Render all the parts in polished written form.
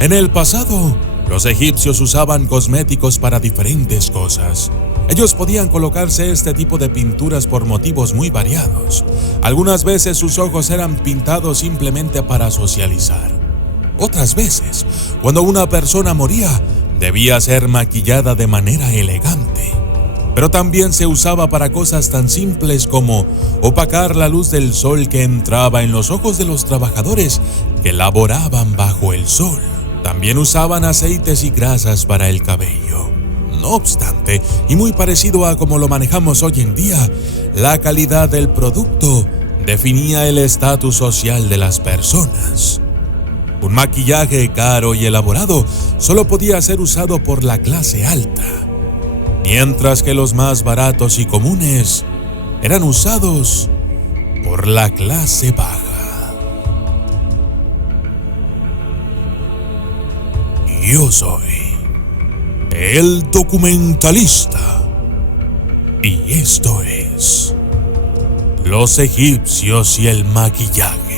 En el pasado, los egipcios usaban cosméticos para diferentes cosas. Ellos podían colocarse este tipo de pinturas por motivos muy variados. Algunas veces sus ojos eran pintados simplemente para socializar. Otras veces, cuando una persona moría, debía ser maquillada de manera elegante. Pero también se usaba para cosas tan simples como opacar la luz del sol que entraba en los ojos de los trabajadores que laboraban bajo el sol. También usaban aceites y grasas para el cabello. No obstante, y muy parecido a como lo manejamos hoy en día, la calidad del producto definía el estatus social de las personas. Un maquillaje caro y elaborado solo podía ser usado por la clase alta, mientras que los más baratos y comunes eran usados por la clase baja. Yo soy el documentalista y esto es Los egipcios y el maquillaje.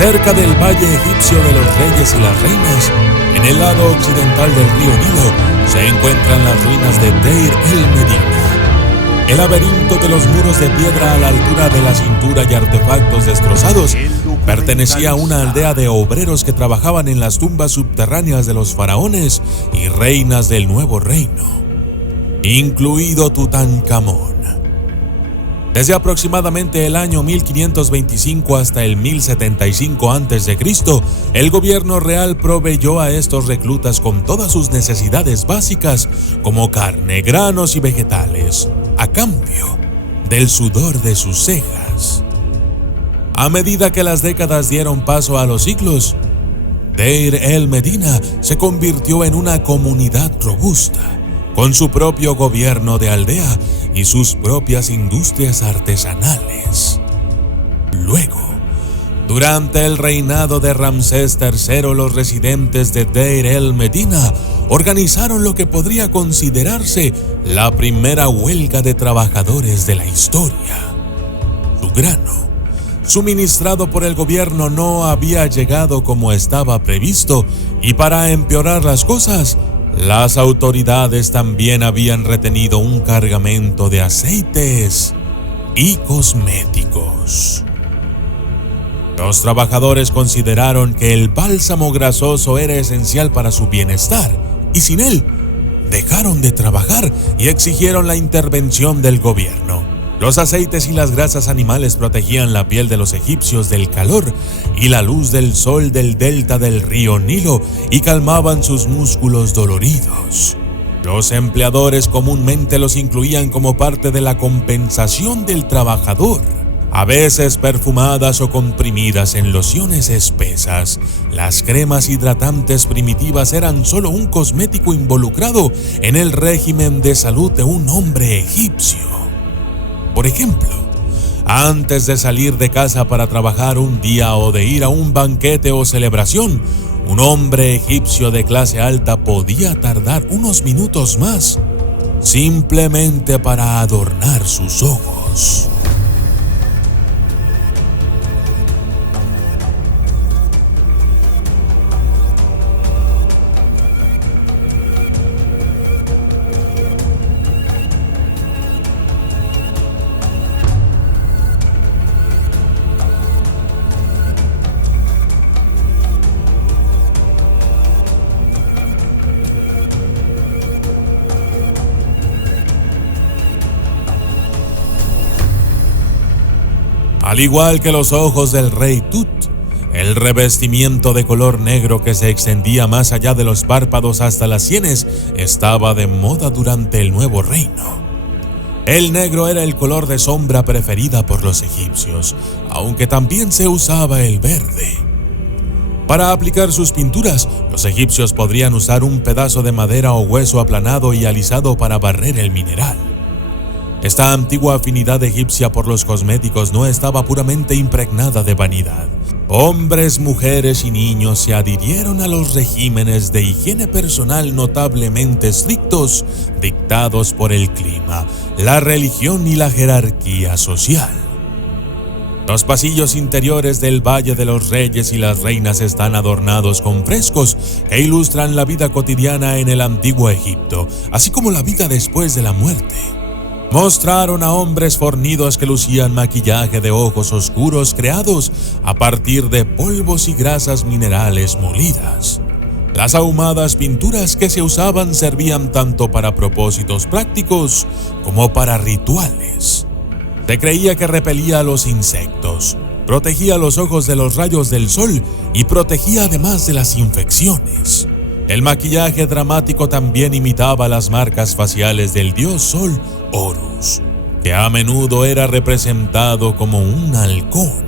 Cerca del valle egipcio de los reyes y las reinas, en el lado occidental del río Nilo, se encuentran las ruinas de Deir el-Medina. El laberinto de los muros de piedra a la altura de la cintura y artefactos destrozados pertenecía a una aldea de obreros que trabajaban en las tumbas subterráneas de los faraones y reinas del Nuevo Reino, incluido Tutankamón. Desde aproximadamente el año 1525 hasta el 1075 a.C., el gobierno real proveyó a estos reclutas con todas sus necesidades básicas como carne, granos y vegetales, a cambio del sudor de sus cejas. A medida que las décadas dieron paso a los siglos, Deir el-Medina se convirtió en una comunidad robusta, con su propio gobierno de aldea y sus propias industrias artesanales. Luego, durante el reinado de Ramsés III, los residentes de Deir el-Medina organizaron lo que podría considerarse la primera huelga de trabajadores de la historia. Su grano, suministrado por el gobierno, no había llegado como estaba previsto, y para empeorar las cosas, las autoridades también habían retenido un cargamento de aceites y cosméticos. Los trabajadores consideraron que el bálsamo grasoso era esencial para su bienestar, y sin él, dejaron de trabajar y exigieron la intervención del gobierno. Los aceites y las grasas animales protegían la piel de los egipcios del calor y la luz del sol del delta del río Nilo y calmaban sus músculos doloridos. Los empleadores comúnmente los incluían como parte de la compensación del trabajador, a veces perfumadas o comprimidas en lociones espesas. Las cremas hidratantes primitivas eran solo un cosmético involucrado en el régimen de salud de un hombre egipcio. Por ejemplo, antes de salir de casa para trabajar un día o de ir a un banquete o celebración, un hombre egipcio de clase alta podía tardar unos minutos más, simplemente para adornar sus ojos. Al igual que los ojos del rey Tut, el revestimiento de color negro que se extendía más allá de los párpados hasta las sienes estaba de moda durante el Nuevo Reino. El negro era el color de sombra preferida por los egipcios, aunque también se usaba el verde. Para aplicar sus pinturas, los egipcios podrían usar un pedazo de madera o hueso aplanado y alisado para barrer el mineral. Esta antigua afinidad egipcia por los cosméticos no estaba puramente impregnada de vanidad. Hombres, mujeres y niños se adhirieron a los regímenes de higiene personal notablemente estrictos dictados por el clima, la religión y la jerarquía social. Los pasillos interiores del Valle de los Reyes y las Reinas están adornados con frescos que ilustran la vida cotidiana en el antiguo Egipto, así como la vida después de la muerte. Mostraron a hombres fornidos que lucían maquillaje de ojos oscuros creados a partir de polvos y grasas minerales molidas. Las ahumadas pinturas que se usaban servían tanto para propósitos prácticos como para rituales. Se creía que repelía a los insectos, protegía los ojos de los rayos del sol y protegía además de las infecciones. El maquillaje dramático también imitaba las marcas faciales del dios Sol Horus, que a menudo era representado como un halcón.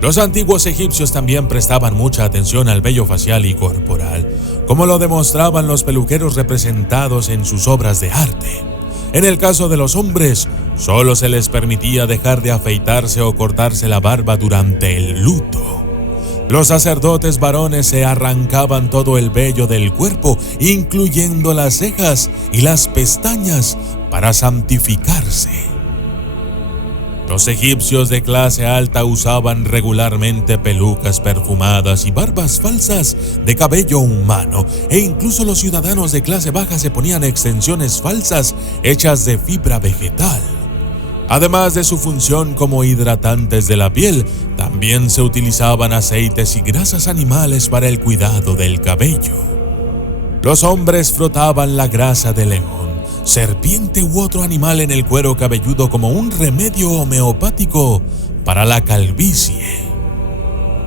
Los antiguos egipcios también prestaban mucha atención al vello facial y corporal, como lo demostraban los peluqueros representados en sus obras de arte. En el caso de los hombres, solo se les permitía dejar de afeitarse o cortarse la barba durante el luto. Los sacerdotes varones se arrancaban todo el vello del cuerpo, incluyendo las cejas y las pestañas, para santificarse. Los egipcios de clase alta usaban regularmente pelucas perfumadas y barbas falsas de cabello humano, e incluso los ciudadanos de clase baja se ponían extensiones falsas hechas de fibra vegetal. Además de su función como hidratantes de la piel, también se utilizaban aceites y grasas animales para el cuidado del cabello. Los hombres frotaban la grasa de león, serpiente u otro animal en el cuero cabelludo como un remedio homeopático para la calvicie.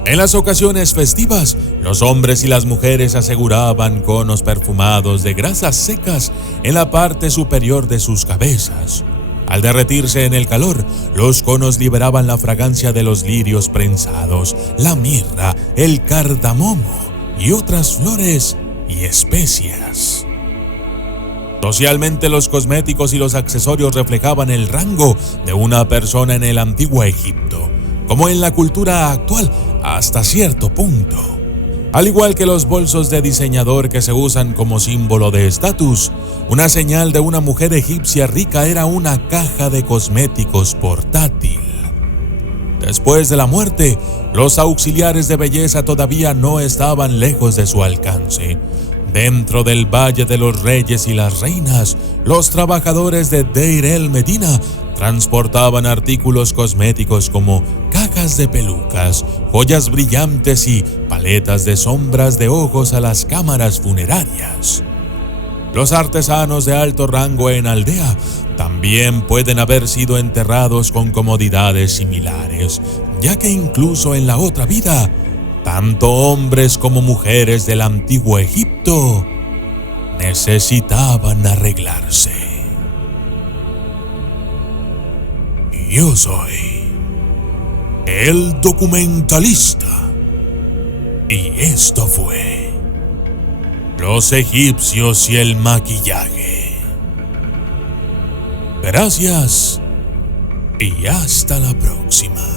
En las ocasiones festivas, los hombres y las mujeres aseguraban conos perfumados de grasas secas en la parte superior de sus cabezas. Al derretirse en el calor, los conos liberaban la fragancia de los lirios prensados, la mirra, el cardamomo y otras flores y especias. Socialmente, los cosméticos y los accesorios reflejaban el rango de una persona en el antiguo Egipto, como en la cultura actual hasta cierto punto. Al igual que los bolsos de diseñador que se usan como símbolo de estatus, una señal de una mujer egipcia rica era una caja de cosméticos portátil. Después de la muerte, los auxiliares de belleza todavía no estaban lejos de su alcance. Dentro del Valle de los Reyes y las Reinas, los trabajadores de Deir el-Medina transportaban artículos cosméticos como cajas de pelucas, joyas brillantes y paletas de sombras de ojos a las cámaras funerarias. Los artesanos de alto rango en aldea también pueden haber sido enterrados con comodidades similares, ya que incluso en la otra vida, tanto hombres como mujeres del antiguo Egipto necesitaban arreglarse. Yo soy el documentalista y esto fue Los egipcios y el maquillaje. Gracias y hasta la próxima.